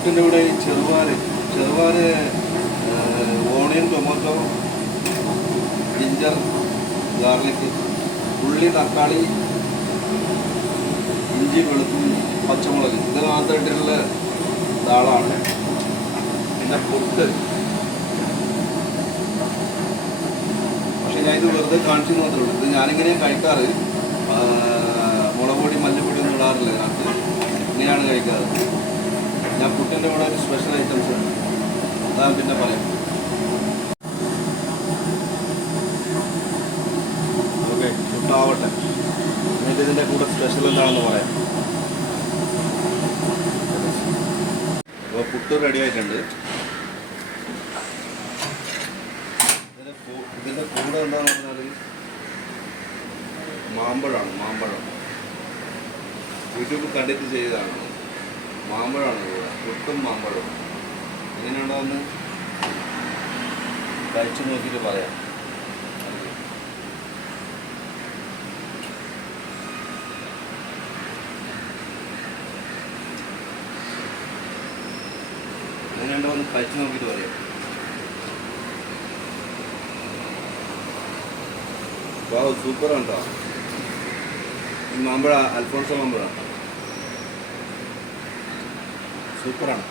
പുട്ടിൻ്റെ കൂടെ ഈ ചെറുവാര് ഓണിയൻ, ടൊമാറ്റോ, ജിഞ്ചർ, ഗാർലിക്, ഉള്ളി, തക്കാളി, ഇഞ്ചി, വെളുത്തുള്ളി, പച്ചമുളക്, ഇത് മാത്രമായിട്ടുള്ള ദാളാണ്. പിന്നെ പുട്ട്. പക്ഷെ ഞാൻ ഇത് വെറുതെ കാണിച്ചു മാത്രമേ ഉള്ളൂ. ഇത് ഞാനിങ്ങനെ കഴിക്കാറ്. മുളക് പൊടി, മല്ലിപ്പൊടി ഒന്നും ഇടാറില്ല ഇതിനകത്ത്. ഇങ്ങനെയാണ് കഴിക്കാറ്. ഞാൻ പുട്ടിൻ്റെ കൂടെ ഒരു സ്പെഷ്യൽ ഐറ്റംസ് ഉണ്ട്, അതാണ് പിന്നെ പറയാം. ഓക്കെ, പുട്ടാവട്ടെ, എന്നിട്ട് ഇതിൻ്റെ കൂടെ സ്പെഷ്യൽ എന്താണെന്ന് പറയാം. അപ്പോൾ പുട്ട് റെഡി ആയിട്ടുണ്ട്. ഇതിൻ്റെ കൂടെ എന്താണെന്ന് പറഞ്ഞാൽ മാമ്പഴം. യൂട്യൂബ് കണ്ടിട്ട് ചെയ്തതാണ്. മാമ്പഴമാണ് കൂടെ, പുട്ടും മാമ്പഴവും. എങ്ങനെയുണ്ടോ എന്ന് കഴിച്ചു നോക്കിയിട്ട് പറയാം. എങ്ങനെയുണ്ടോ എന്ന് കഴിച്ചു നോക്കിയിട്ട് പറയാം. വാവ്, സൂപ്പറാണ് കേട്ടോ. ഈ മാമ്പഴ, അൽഫോൺസോ മാമ്പഴ സൂപ്പറാണ്.